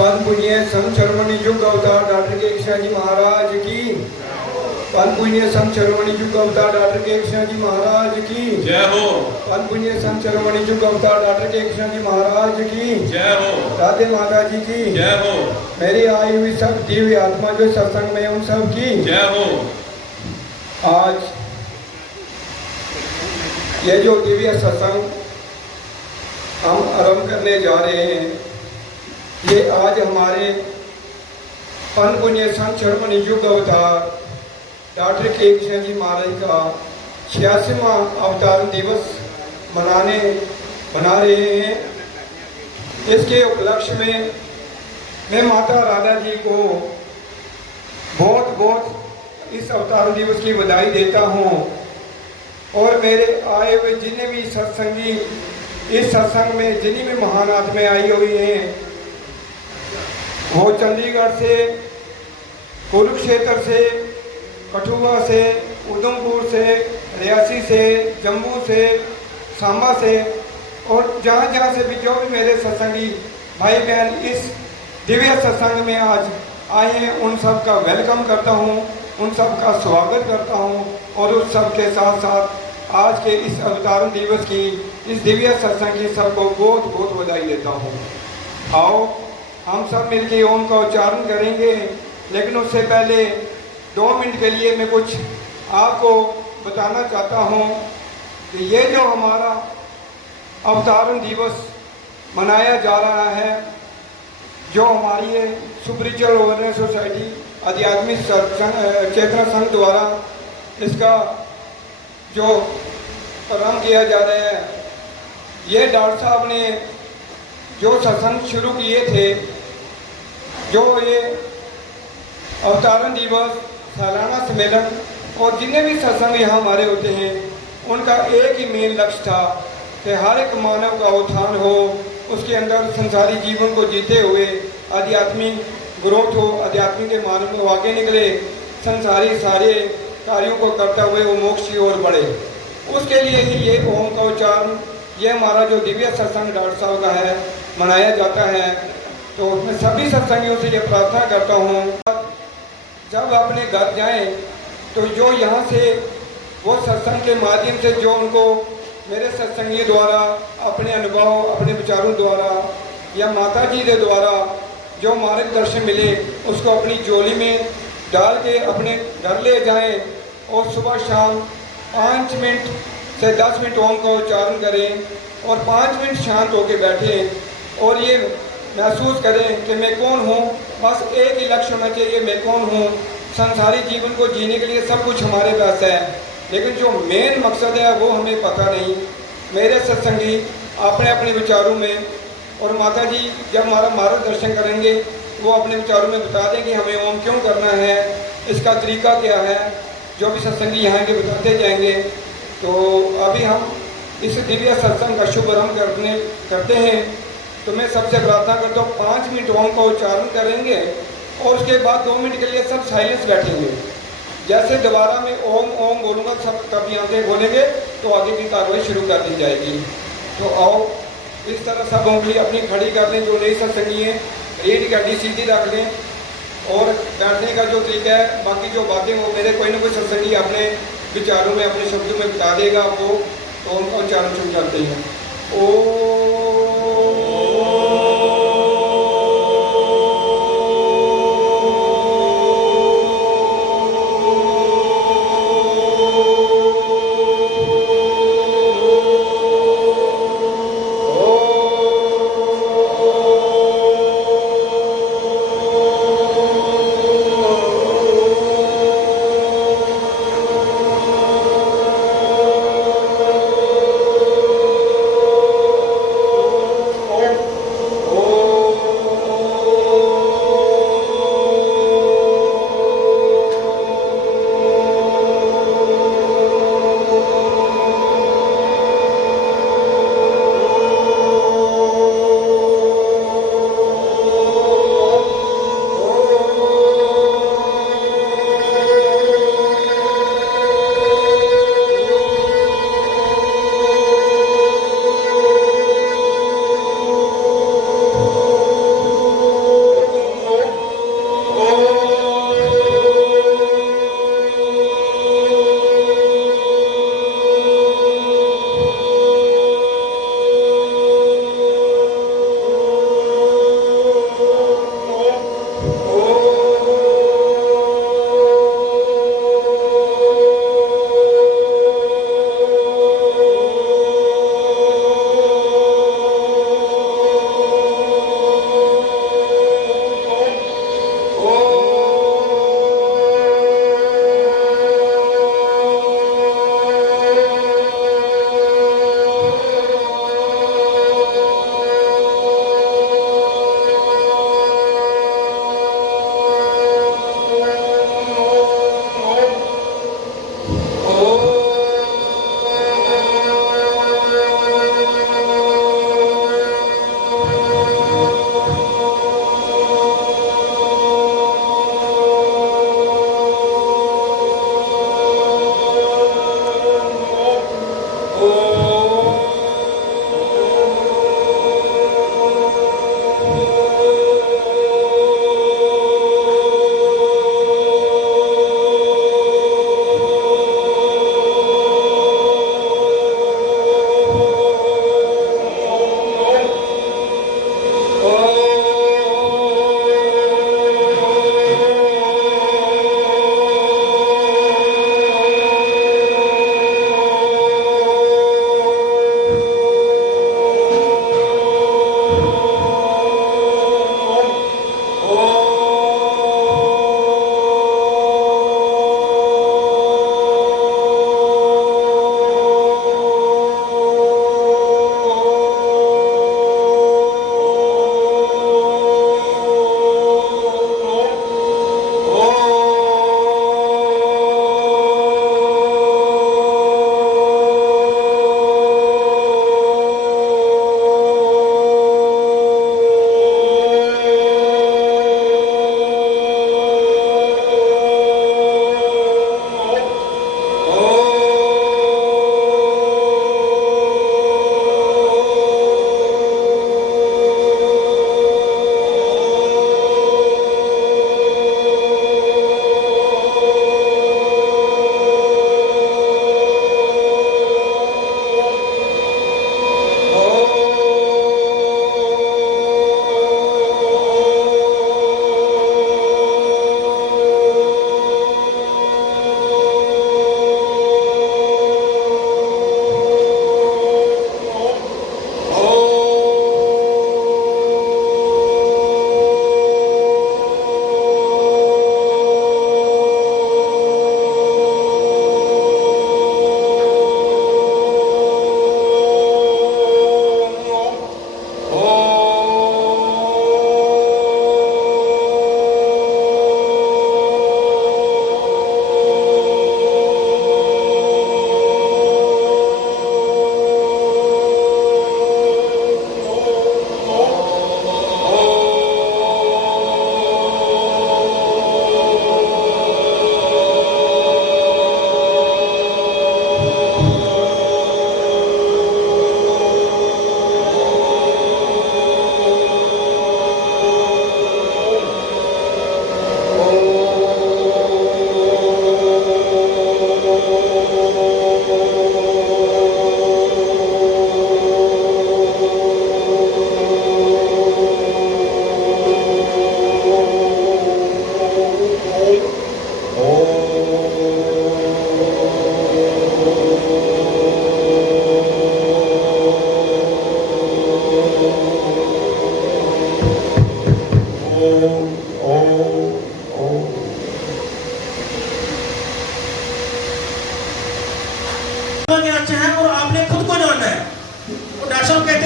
परम पुण्य संत शिरोमणि युग अवतार डॉक्टर के कृष्णा जी महाराज की। परम पुण्य संत शिरोमणि युग अवतार डॉक्टर के कृष्णा जी महाराज की जय हो। परम पुण्य संत शिरोमणि युग अवतार डॉक्टर के कृष्णा जी महाराज की जय हो। राधे माता जी की जय हो। मेरी आई हुई सब दिव्य आत्मा जो सत्संग में उन सब की जय हो। आज ये जो दिव्य सत्संग हम आरंभ करने जा रहे हैं, ये आज हमारे परम पुण्य संत शिरोमणि युग अवतार डॉक्टर के कृष्ण जी महाराज का 86वां अवतार दिवस मना रहे हैं। इसके उपलक्ष्य में मैं माता राधा जी को बहुत बहुत इस अवतार दिवस की बधाई देता हूँ। और मेरे आए हुए जिन्हें भी सत्संगी इस सत्संग में जिन्हीं भी महान आत्माएं आई हुई हैं, वो चंडीगढ़ से, कुरुक्षेत्र से, कठुआ से, उधमपुर से, रियासी से, जम्मू से, सांबा से और जहाँ जहाँ से भी जो भी मेरे सत्संगी भाई बहन इस दिव्य सत्संग में आज आए हैं, उन सब का वेलकम करता हूँ, उन सब का स्वागत करता हूँ। और उस सब के साथ साथ आज के इस अवतार दिवस की इस दिव्य सत्संग की सबको बहुत बहुत बधाई देता हूँ। आओ हम सब मिलकर ओम का उच्चारण करेंगे, लेकिन उससे पहले 2 मिनट के लिए मैं कुछ आपको बताना चाहता हूँ कि ये जो हमारा अवतारण दिवस मनाया जा रहा है, जो हमारी ये स्पिरिचुअल अवेयरनेस सोसाइटी आध्यात्मिक चेतना संघ द्वारा इसका जो प्रारंभ किया जा रहा है, ये डॉक्टर साहब ने जो सत्संग शुरू किए थे, जो ये अवतारण दिवस, सालाना सम्मेलन और जितने भी सत्संग यहाँ हमारे होते हैं, उनका एक ही मेन लक्ष्य था कि हर एक मानव का उत्थान हो, उसके अंदर संसारी जीवन को जीते हुए आध्यात्मिक ग्रोथ हो, आध्यात्मिक के मार्ग में आगे निकले, संसारी सारे कार्यों को करते हुए वो मोक्ष की ओर बढ़े। उसके लिए ही ये ओम का उच्चारण, ये हमारा जो दिव्य सत्संग डॉक्टर साहब का है, मनाया जाता है। तो उसमें सभी सत्संगियों से ये प्रार्थना करता हूँ, जब अपने घर जाएं तो जो यहाँ से वो सत्संग के माध्यम से जो उनको मेरे सत्संगी द्वारा अपने अनुभव, अपने विचारों द्वारा या माता जी के द्वारा जो मार्गदर्शन मिले, उसको अपनी झोली में डाल के अपने घर ले जाएं और सुबह शाम 5 मिनट से 10 मिनट ओम का उच्चारण करें और 5 मिनट शांत होकर बैठें और ये महसूस करें कि मैं कौन हूँ। बस एक ही लक्ष्य होना चाहिए, मैं कौन हूँ। संसारी जीवन को जीने के लिए सब कुछ हमारे पास है, लेकिन जो मेन मकसद है वो हमें पता नहीं। मेरे सत्संगी अपने अपने विचारों में, और माता जी जब हमारा मार्गदर्शन करेंगे वो अपने विचारों में बता देंगे हमें ओम क्यों करना है, इसका तरीका क्या है, जो भी सत्संगी यहाँ के बताते जाएंगे। तो अभी हम इस दिव्य सत्संग का शुभारंभ करते हैं। तो मैं सबसे प्रार्थना करता हूँ 5 मिनट ओम का उच्चारण करेंगे और उसके बाद 2 मिनट के लिए सब साइलेंस बैठेंगे। जैसे दोबारा मैं ओम ओम बोलूँगा, सब तब यहाँ से बोलेंगे तो आगे की कार्रवाई शुरू कर दी जाएगी। तो आओ इस तरह सब उंगली अपनी खड़ी कर लें, जो नई सत्संगी हैं रीढ़ की हड्डी सीधी रख लें, और बैठने का जो तरीका है, बाकी जो बातें वो मेरे कोई ना कोई सत्संगी अपने विचारों में अपने शब्दों में बता देगा आपको, तो उनका उच्चारण शुरू करते हैं। ओ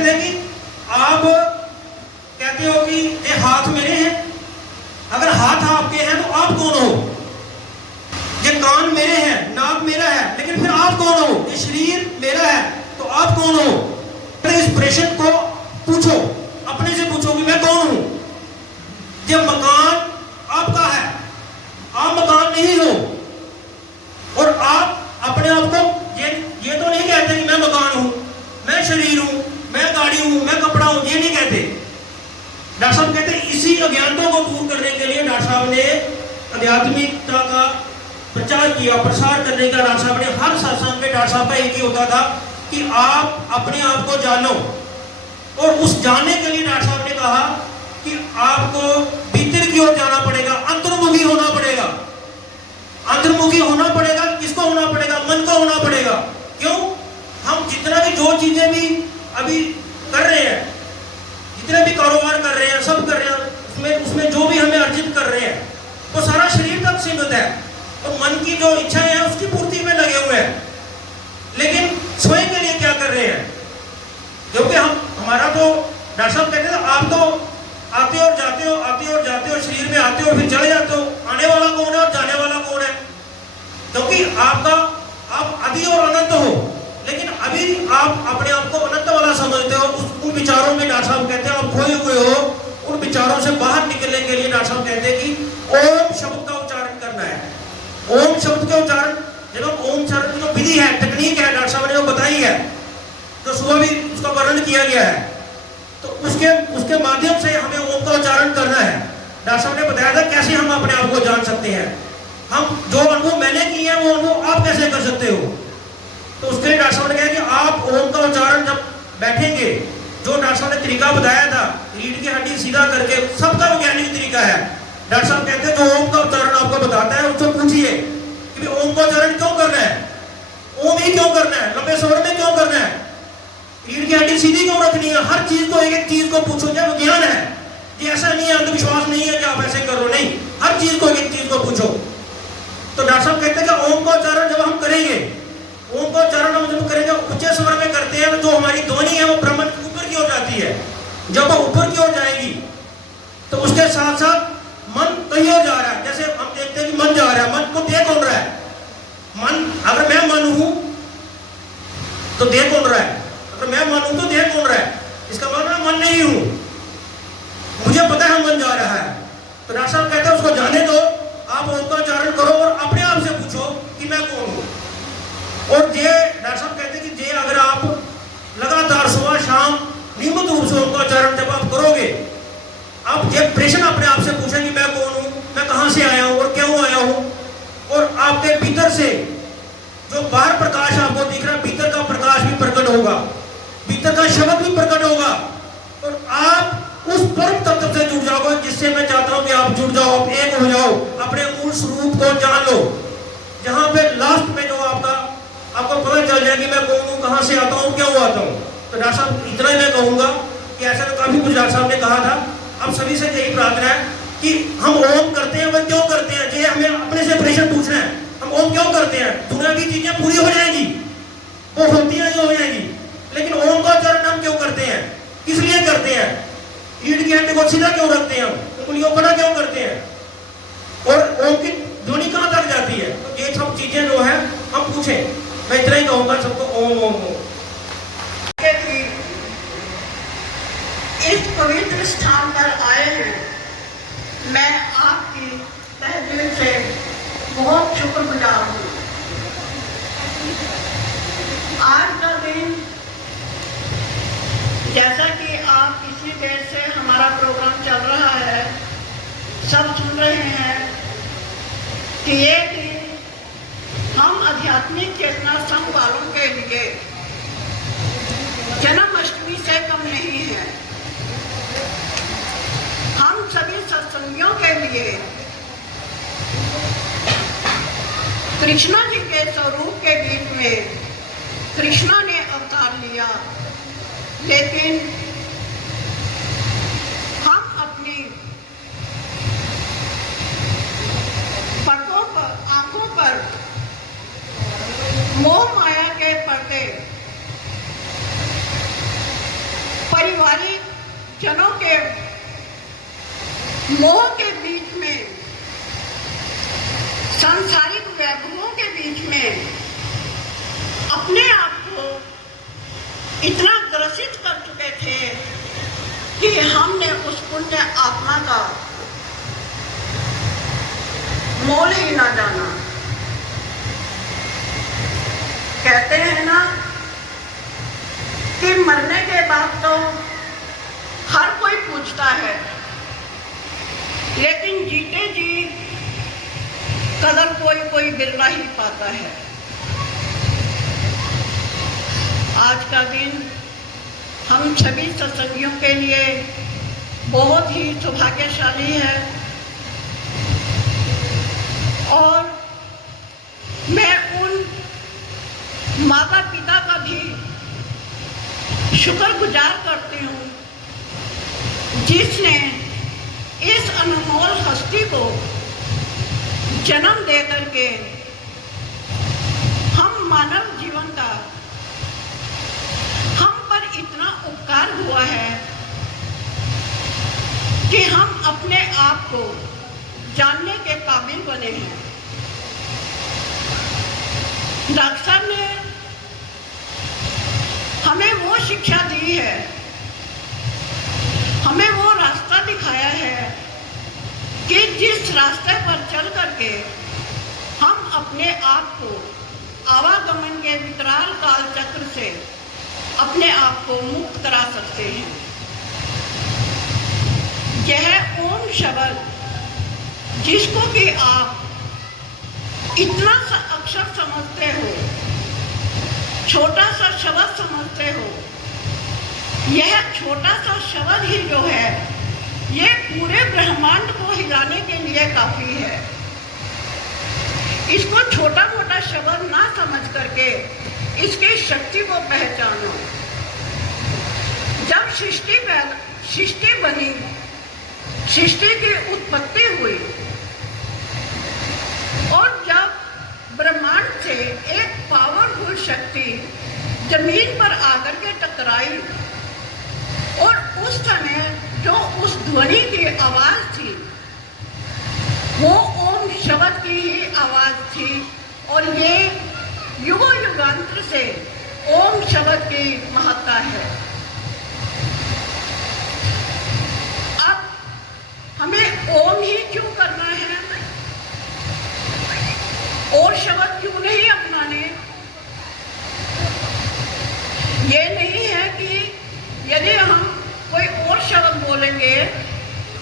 कहते थे कि आप कहते हो कि ये हाथ मेरे हैं, अगर हाथ आपके हैं तो आप कौन हो? ये कान मेरे हैं, नाक मेरा है, लेकिन फिर आप कौन हो? ये शरीर मेरा है तो आप कौन हो? तो इस प्रश्न को पूछो, अपने से पूछो कि मैं कौन हूं। ये मकान आपका है, आप मकान नहीं हो। और आप अपने आप को ये तो नहीं कहते कि मैं मकान हूं, मैं शरीर हूं, मैं गाड़ी हूं, मैं कपड़ा हूं, ये नहीं कहते। डॉक्टर साहब कहते इसी अज्ञानता को दूर करने के लिए डॉक्टर साहब ने आध्यात्मिकता का प्रचार किया, प्रसार करने का। डॉक्टर साहब ने हर सत्संग में डॉक्टर साहब का एक ही होता था कि आप अपने आप को जानो। और उस जानने के लिए डॉक्टर साहब ने कहा कि आपको भीतर की ओर जाना पड़ेगा, अंतर्मुखी होना पड़ेगा। अंतर्मुखी होना पड़ेगा, किसको होना पड़ेगा? मन को होना पड़ेगा। क्यों? हम जितना भी जो चीजें भी अभी कर रहे हैं, जितने भी कारोबार कर रहे हैं, सब कर रहे हैं, उसमें जो भी हमें अर्जित कर रहे हैं वो सारा शरीर तक सीमित है। तो मन की जो इच्छाएं हैं उसकी पूर्ति में लगे हुए हैं, लेकिन स्वयं के लिए क्या कर रहे हैं? क्योंकि हमारा तो डॉक्टर साहब कहते हैं आप तो आते और जाते हो, आते और जाते हो, शरीर में आते हो फिर चले जाते हो। आने वाला कौन है और जाने वाला कौन है? क्योंकि आप आदि और अनंत हो, लेकिन अभी आप अपने आप को अनंत वाला समझते हो। उन विचारों में डॉक्टर साहब कहते हैं आप खोए हुए हो। उन विचारों से बाहर निकलने के लिए डॉक्टर साहब कहते हैं कि ओम शब्द का उच्चारण करना है। ओम शब्द के उच्चारण, जब ओम शब्द की जो विधि है, टेक्निक है, डॉक्टर साहब ने जो बताई है, तो सुबह भी उसका वर्णन किया गया है। तो उसके माध्यम से हमें ओम का उच्चारण करना है। डॉक्टर साहब ने बताया था कैसे हम अपने आप को जान सकते हैं। हम जो अनुभव मैंने किए हैं वो अनुभव आप कैसे कर सकते हो? तो उसके लिए डॉक्टर साहब ने कहा कि आप ओम का उच्चारण जब बैठेंगे, जो डॉक्टर साहब ने तरीका बताया था, रीढ़ की हड्डी सीधा करके, सबका वैज्ञानिक तरीका है। डॉक्टर साहब कहते हैं जो ओम का उच्चारण आपको बताता है उससे पूछिए कि ओम का उच्चारण क्यों करना है, ओम ही क्यों करना है, लंबे स्वर में क्यों करना है, रीढ़ की हड्डी सीधी क्यों रखनी है। हर चीज को, एक एक चीज को पूछो। जब ज्ञान है, ये ऐसा नहीं है, अंधविश्वास नहीं है कि आप ऐसे करो, नहीं, हर चीज को, एक एक चीज को पूछो। तो डॉक्टर साहब कहते हैं कि ओम का उच्चारण जब हम करेंगे, ओम का उच्चारण हम जब करेंगे ऊंचे स्वर में करते हैं, तो जो हमारी ध्वनि है वो ब्रह्मांड के ऊपर की ओर जाती है। जब वो ऊपर की ओर जाएगी तो उसके साथ साथ मन कहीं और जा रहा है। जैसे हम देखते हैं कि मन जा रहा है, मन को देख कौन रहा है? मन, अगर मैं मन हूं तो देख कौन रहा है? अगर मैं मन हूं तो देख कौन रहा है? इसका मतलब मैं मन नहीं हूं, मुझे पता है मन जा रहा है। तो डॉक्टर साहब कहते हैं उसको जाने दो, आप ओम का उच्चारण करो और अपने आप से पूछो कि मैं कौन हूं। और ये डॉक्टर साहब कहते हैं कि ये अगर आप लगातार सुबह शाम नियमित रूप से ओम का उच्चारण जब आप करोगे, आप ये प्रश्न अपने आप से पूछें कि मैं कौन हूं, मैं कहां से आया हूं और क्यों आया हूं। और आपके भीतर से जो बाहर प्रकाश आपको दिख रहा है, भीतर का प्रकाश भी प्रकट होगा, भीतर का शब्द भी प्रकट होगा, और आप उस परम तत्व से जुड़ जाओगे जिससे मैं चाहता हूं कि आप जुड़ जाओ, आप एक हो जाओ, अपने मूल स्वरूप को जान लो। जहां पे लास्ट में जो आपको पता चल जाए कि मैं कौन हूं, कहां से आता हूं, क्यों आता हूं। तो डॉक्टर साहब इतना ही मैं कहूंगा कि ऐसा तो काफी कुछ डॉक्टर साहब ने कहा था। अब सभी से यही प्रार्थना है कि हम ओम करते हैं, वह क्यों करते हैं, ये हमें अपने से प्रश्न पूछना है। हम ओम क्यों करते हैं? दुनिया की चीजें पूरी हो जाएंगी, वो होती है जो हो जाएगी, लेकिन ओम का उच्चारण हम क्यों करते हैं, किस लिए करते हैं? रीढ़ की हड्डी को सीधा क्यों रखते हैं, उंगलियों बड़ा क्यों करते हैं, और ओम की ध्वनि कहां तक जाती है? तो ये सब चीजें जो है हम पूछें। मैं इतना ही कहूंगा सबको, ओम ओम ओम। इस पवित्र स्थान पर आए हैं, मैं आपकी तहे दिल से बहुत शुक्रगुजार हूँ। आज का दिन, जैसा कि आप इसी देर से हमारा प्रोग्राम चल रहा है, सब सुन रहे हैं कि ये दिन हम आध्यात्मिक चेतना संघ वालों के लिए जन्माष्टमी से कम नहीं है। हम सभी सत्संगियों के लिए कृष्णा जी के स्वरूप के बीच में कृष्णा ने अवतार लिया, लेकिन हम अपनी पर्दों पर, आंखों पर मोह माया के पर्दे व्यवहारिक जनों के मोह के बीच में, सांसारिक वैभवों के बीच में अपने आप को इतना ग्रसित कर चुके थे कि हमने उस पुण्य आत्मा का मोल ही ना जाना। कहते हैं ना कि मरने के बाद तो हर कोई पूछता है, लेकिन जीते जी कदर कोई बिरला ही पाता है। आज का दिन हम सभी सत्संगियों के लिए बहुत ही सौभाग्यशाली है और मैं उन माता पिता का भी शुक्रगुजार करती हूँ जिसने इस अनमोल हस्ती को जन्म दे करके हम मानव जीवन का हम पर इतना उपकार हुआ है कि हम अपने आप को जानने के काबिल बने हैं। डॉक्टर साहब ने हमें वो शिक्षा दी है, हमें वो रास्ता दिखाया है कि जिस रास्ते पर चल करके हम अपने आप को आवागमन के विकराल काल चक्र से अपने आप को मुक्त करा सकते हैं। यह ओम शब्द जिसको कि आप इतना सा अक्षर समझते हो, छोटा सा शब्द समझते हो, यह छोटा सा शब्द ही जो है ये पूरे ब्रह्मांड को हिलाने के लिए काफी है। इसको छोटा मोटा शब्द ना समझ करके इसकी शक्ति को पहचानो। जब सृष्टि बनी, सृष्टि की उत्पत्ति हुई और जब ब्रह्मांड से एक पावरफुल शक्ति जमीन पर आकर के टकराई और उस समय जो उस ध्वनि की आवाज थी वो ओम शब्द की ही आवाज थी और ये युगों युगांतर से ओम शब्द की महत्ता है। अब हमें ओम ही क्यों करना है और शब्द क्यों नहीं अपनाने? ये नहीं है कि यदि हम कोई और शब्द बोलेंगे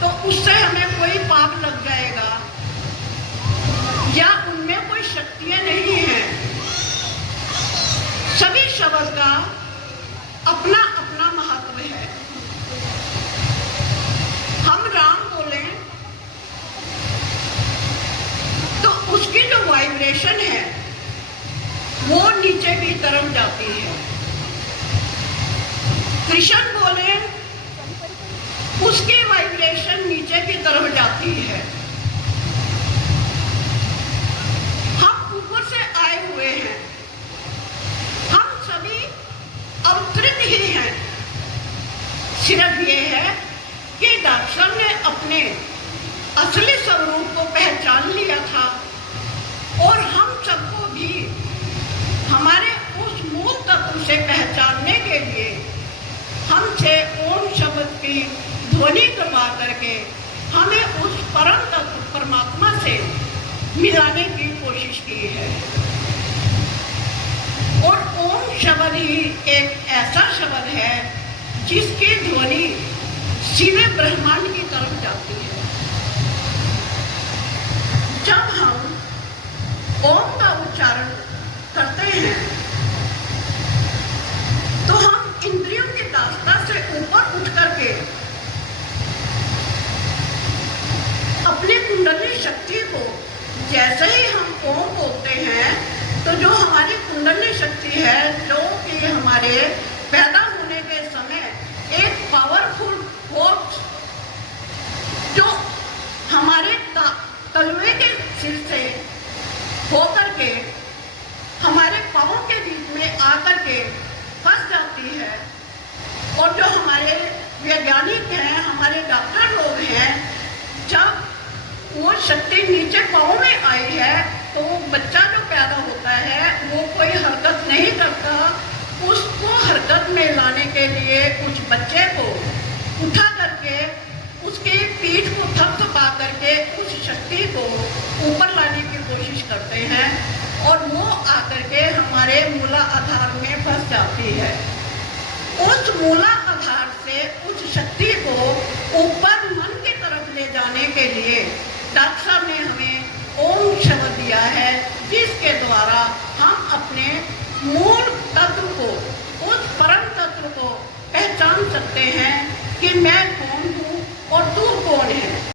तो उससे हमें कोई पाप लग जाएगा या उनमें कोई शक्तियां नहीं हैं। सभी शब्द का अपना अपना महत्व है। हम राम बोलें तो उसकी जो वाइब्रेशन है वो नीचे की तरफ जाती है। कृष्ण बोले उसकी वाइब्रेशन नीचे की तरफ जाती है। हम ऊपर से आए हुए हैं, हम सभी अवतरित ही हैं। सिर्फ ये है कि डॉक्टर ने अपने असली स्वरूप को पहचान लिया था और हम सबको भी हमारे उस मूल तत्व से पहचानने के लिए हमसे ओम शब्द की ध्वनि करवा करके हमें उस परम तत्व परमात्मा से मिलाने की कोशिश की है। और ओम शब्द ही एक ऐसा शब्द है जिसकी ध्वनि सीधे ब्रह्मांड की तरफ जाती है। जब हम ओम का उच्चारण करते हैं तो हम इंद्रियों की दास्ता से ऊपर उठ करके अपनी कुंडली शक्ति को, जैसे ही हम ओम बोलते हैं तो जो हमारी कुंडली शक्ति है जो कि हमारे पैदा होने के समय एक पावरफुल फोर्स जो वैज्ञानिक हैं, हमारे डॉक्टर लोग हैं, जब वो शक्ति नीचे पाँव में आई है तो वो बच्चा जो पैदा होता है वो कोई हरकत नहीं करता। उसको हरकत में लाने के लिए उस बच्चे को उठा करके उसकी पीठ को थपथपा करके उस शक्ति को ऊपर लाने की कोशिश करते हैं और वो आकर के हमारे मूलाधार में फंस जाती है। उस मूलाधार से उस शक्ति को ऊपर मन की तरफ ले जाने के लिए डॉक्टर साहब ने हमें ओम शब्द दिया है, जिसके द्वारा हम अपने मूल तत्व को, उस परम तत्व को पहचान सकते हैं कि मैं कौन हूँ और तू कौन है।